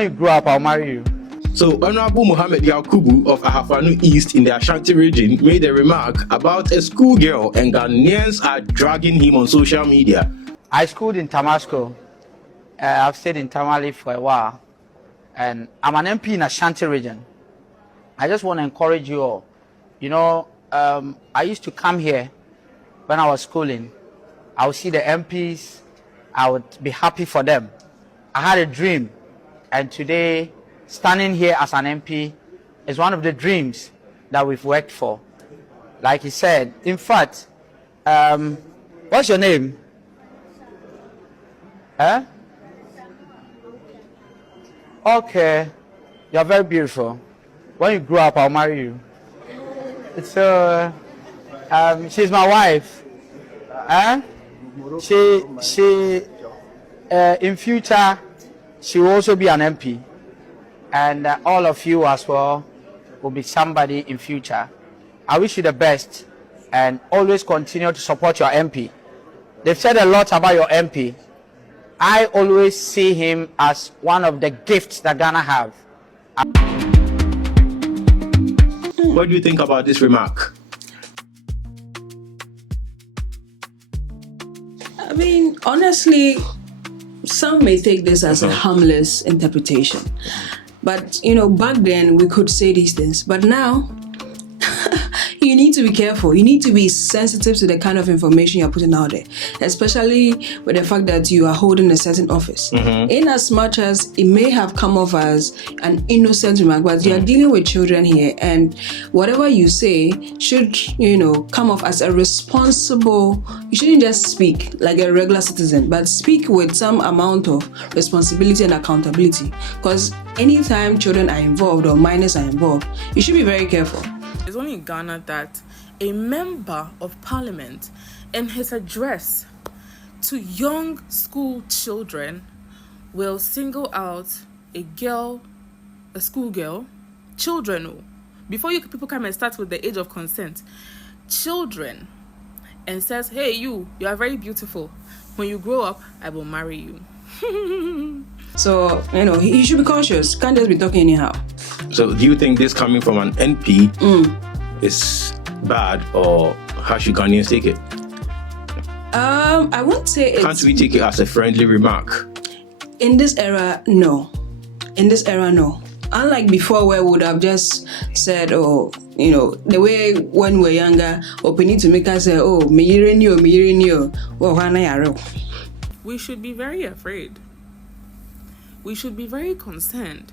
When you grow up, I'll marry you. So, Honorable Mohammed Yakubu of Ahafo East in the Ashanti region made a remark about a schoolgirl, and Ghanaians are dragging him on social media. I schooled in Tamasco. I've stayed in Tamale for a while. And I'm an MP in Ashanti region. I just want to encourage you all. You know, I used to come here when I was schooling. I would see the MPs. I would be happy for them. I had a dream. And today, standing here as an MP is one of the dreams that we've worked for. Like he said, in fact, what's your name? Huh? Okay, you're very beautiful. When you grow up, I'll marry you. So, she's my wife. Huh? She, in future, she will also be an MP. And all of you as well will be somebody in future. I wish you the best and always continue to support your MP. They've said a lot about your MP. I always see him as one of the gifts that Ghana have. What do you think about this remark? I mean, honestly, some may take this as a harmless interpretation. But, you know, back then we could say these things. But now, you need to be careful. You need to be sensitive to the kind of information you're putting out there, especially with the fact that you are holding a certain office. In as much as it may have come off as an innocent remark, but you're dealing with children here, and whatever you say should, you know, come off as a responsible. You shouldn't just speak like a regular citizen, but speak with some amount of responsibility and accountability. Because anytime children are involved or minors are involved, you should be very careful. It's only in Ghana that a member of parliament, in his address to young school children, will single out a girl, a schoolgirl, children. Before people come and start with the age of consent, children, and says, "Hey, you are very beautiful. When you grow up, I will marry you." So, you know, he should be cautious. Can't just be talking anyhow. So, do you think this coming from an NP is bad, or how should Ghanaians take it? I won't say it's... Can't we take it as a friendly remark? In this era, no. In this era, no. Unlike before, where we would have just said, oh, you know, the way when we were younger, opening to make us say, oh, me. We should be very afraid. We should be very concerned.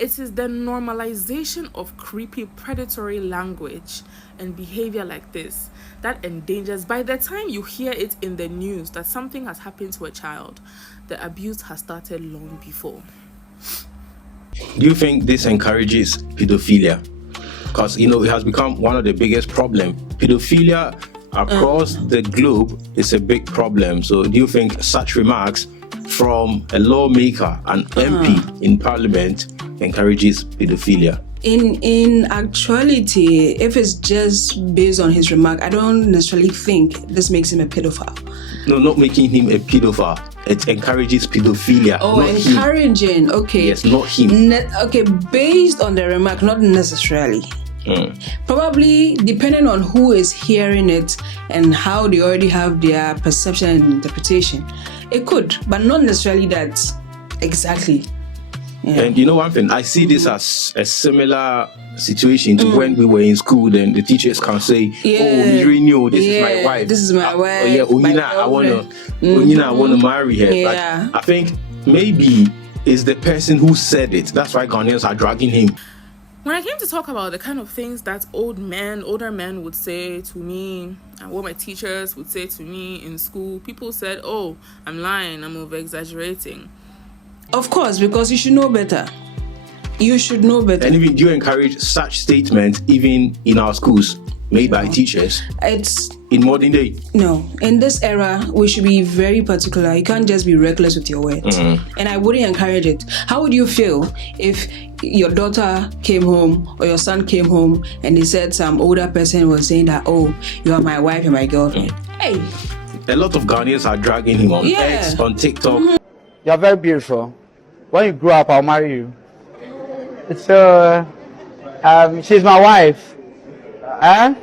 It is the normalization of creepy, predatory language and behavior like this that endangers. By the time you hear it in the news that something has happened to a child, the abuse has started long before. Do you think this encourages pedophilia? Because, you know, it has become one of the biggest problems. Pedophilia across the globe is a big problem. So do you think such remarks from a lawmaker, an MP in parliament, encourages pedophilia? In actuality, if it's just based on his remark, I don't necessarily think this makes him a pedophile. No, not making him a pedophile. It encourages pedophilia. Oh, encouraging. Him. Okay. Yes, not him. Okay, based on the remark, not necessarily. Probably depending on who is hearing it and how they already have their perception and interpretation. It could, but not necessarily that exactly. Yeah. And you know one thing, I see this as a similar situation to when we were in school. Then the teachers can say, "Oh, you knew this is my wife. This is my wife. Oh yeah, Onina, I wanna marry her." Yeah. But I think maybe it's the person who said it. That's why Ghanaians are dragging him. When I came to talk about the kind of things that older men would say to me, and what my teachers would say to me in school, people said, "Oh, I'm lying, I'm over-exaggerating." Of course, because you should know better. You should know better. And even do you encourage such statements even in our schools made by teachers? It's in modern day. No, in this era, we should be very particular. You can't just be reckless with your words. And I wouldn't encourage it. How would you feel if your daughter came home or your son came home and they said some older person was saying that, "Oh, you are my wife and my girlfriend"? Hey. A lot of Ghanaians are dragging him on X, on TikTok. You're very beautiful. when you grow up, I'll marry you. So, she's my wife. Eh?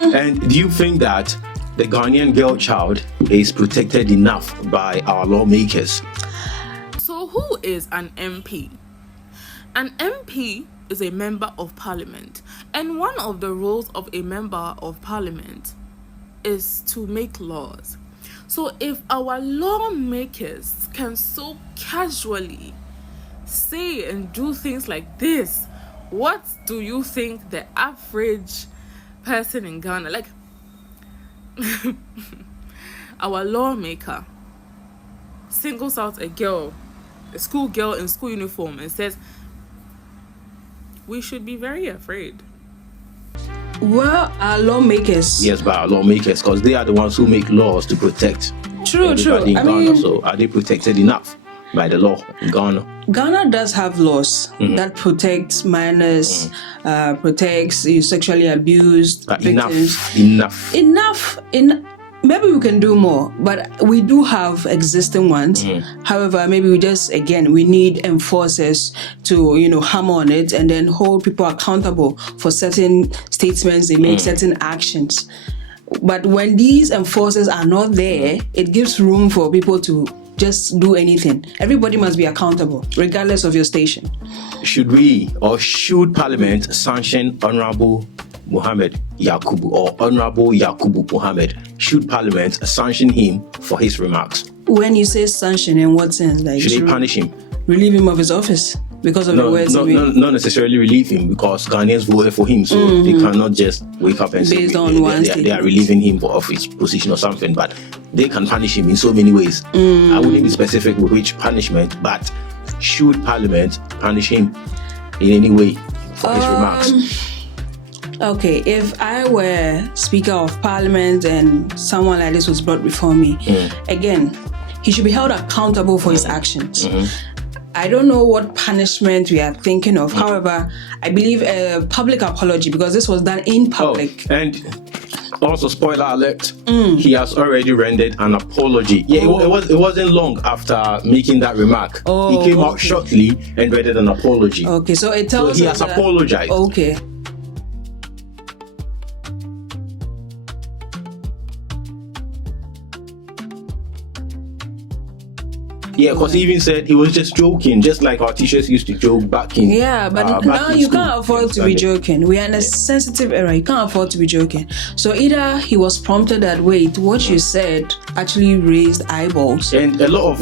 And do you think that the Ghanaian girl child is protected enough by our lawmakers? So who is an MP? An MP is a member of parliament, and one of the roles of a member of parliament is to make laws. So if our lawmakers can so casually say and do things like this, what do you think the average person in Ghana, like our lawmaker, singles out a girl, a school girl in school uniform, and says we should be very afraid? Well, our lawmakers. Yes, by our lawmakers, because they are the ones who make laws to protect everybody in Ghana. So are they protected enough by the law in Ghana? Ghana does have laws that protects minors, protects sexually abused victims. Enough. Maybe we can do more, but we do have existing ones. However, maybe we need enforcers to, hammer on it and then hold people accountable for certain statements they make, certain actions. But when these enforcers are not there, it gives room for people to just do anything. Everybody must be accountable, regardless of your station. Should Parliament sanction Honorable Mohammed Yakubu or Honorable Yakubu Mohammed? Should Parliament sanction him for his remarks? When you say sanction, in what sense? Like, should they punish him? Relieve him of his office because of the words he made? Not necessarily relieve him, because Ghanaians voted for him, so they cannot just wake up and say they are relieving him of his position or something. But they can punish him in so many ways. I wouldn't be specific with which punishment, but should Parliament punish him in any way for his remarks? Okay, if I were Speaker of Parliament and someone like this was brought before me, again, he should be held accountable for his actions. I don't know what punishment we are thinking of. However, I believe a public apology, because this was done in public. And also, spoiler alert, he has already rendered an apology. Yeah, it wasn't long after making that remark. He came out shortly and rendered an apology. Okay, so it tells us he has apologized. Okay. Yeah, because he even said he was just joking, just like our teachers used to joke back in. Yeah, but now you can't afford to be joking. We are in a sensitive era. You can't afford to be joking. So either he was prompted that, wait, what you said actually raised eyeballs. And a lot of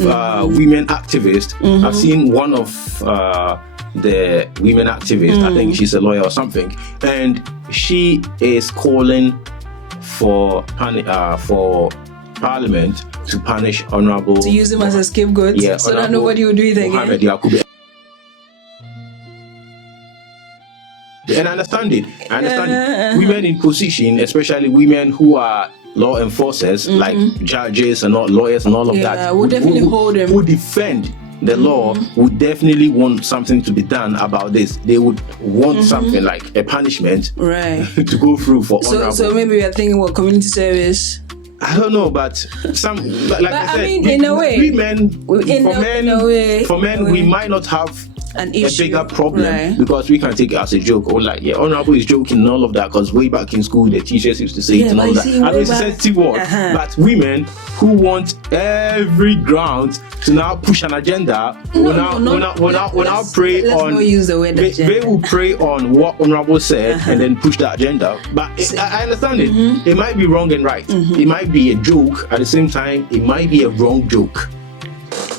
women activists, I've seen one of the women activists, I think she's a lawyer or something, and she is calling for Parliament to punish Honorable, to use him as a scapegoat, so that nobody will do it again. And I understand it. Women in position, especially women who are law enforcers, like judges and all, lawyers and all of that, would definitely hold them. Who defend the law, would definitely want something to be done about this. They would want something like a punishment, to go through for Honorable. So maybe we are thinking about community service. I don't know, but some, like I said, in a way, for men, we might not have an issue, a bigger problem, because we can take it as a joke, or like, Honorable is joking and all of that, because way back in school the teachers used to say it and all that. I know it's a sensitive word, but women who want every ground to now push an agenda will now prey on. Use the word agenda. They will prey on what Honorable said and then push that agenda. But I understand it. It might be wrong and right. It might be a joke. At the same time, it might be a wrong joke.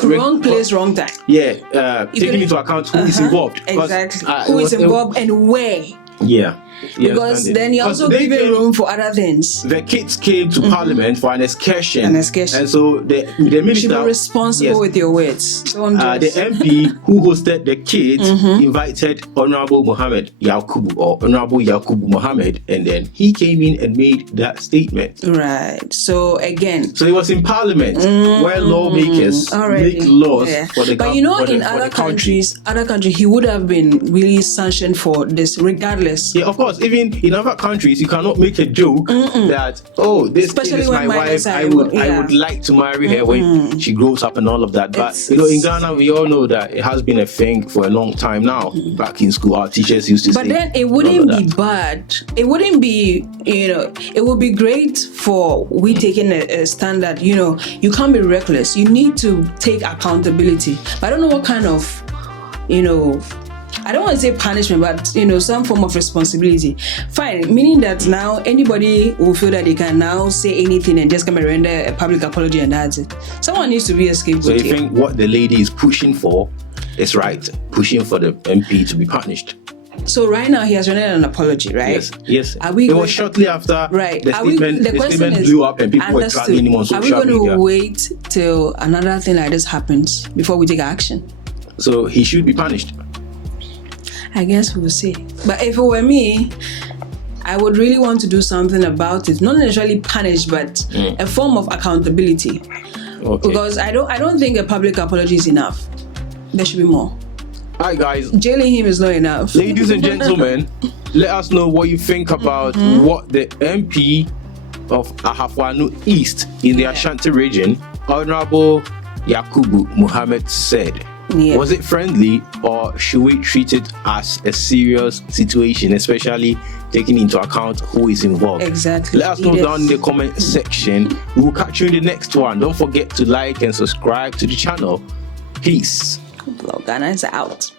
Wrong place, wrong time. Yeah, taking into account who is involved. Exactly. Who is involved and where. Yeah. Because then you also give room for other things. The kids came to Parliament for an excursion. And so the minister... You should be responsible with your words. The MP who hosted the kids invited Honorable Mohammed Yakubu, or Honorable Yakubu Mohammed, and then he came in and made that statement. Right. So again... So it was in Parliament where lawmakers make laws for the But in other countries, he would have been really sanctioned for this regardless. Yeah, of course. course, even in other countries, you cannot make a joke that, oh, this Especially is when my wife. minors are I would involved, like to marry her when she grows up and all of that. But in Ghana, we all know that it has been a thing for a long time now. Back in school, our teachers used to say. But then it wouldn't be bad. It wouldn't be, it would be great for we taking a stand that, you can't be reckless. You need to take accountability. But I don't know what kind of, I don't want to say punishment, but some form of responsibility. Fine, meaning that now anybody will feel that they can now say anything and just come and render a public apology and that's it. Someone needs to be a scapegoat. So you think what the lady is pushing for is right? Pushing for the MP to be punished. So right now he has rendered an apology, right? Yes. It was shortly after the statement blew up and people were dragging him on social media. Are we going to wait till another thing like this happens before we take action? So he should be punished. I guess we'll see. But if it were me, I would really want to do something about it. Not necessarily punish, but a form of accountability. Okay. Because I don't think a public apology is enough. There should be more. Hi guys. Jailing him is not enough. Ladies and gentlemen, let us know what you think about what the MP of Ahafo East in the Ashanti region, Honorable Yakubu Muhammad, said. Yeah. Was it friendly, or should we treat it as a serious situation, especially taking into account who is involved? Exactly. Let us know down in the comment section. We will catch you in the next one. Don't forget to like and subscribe to the channel. Peace. Ghanaians out.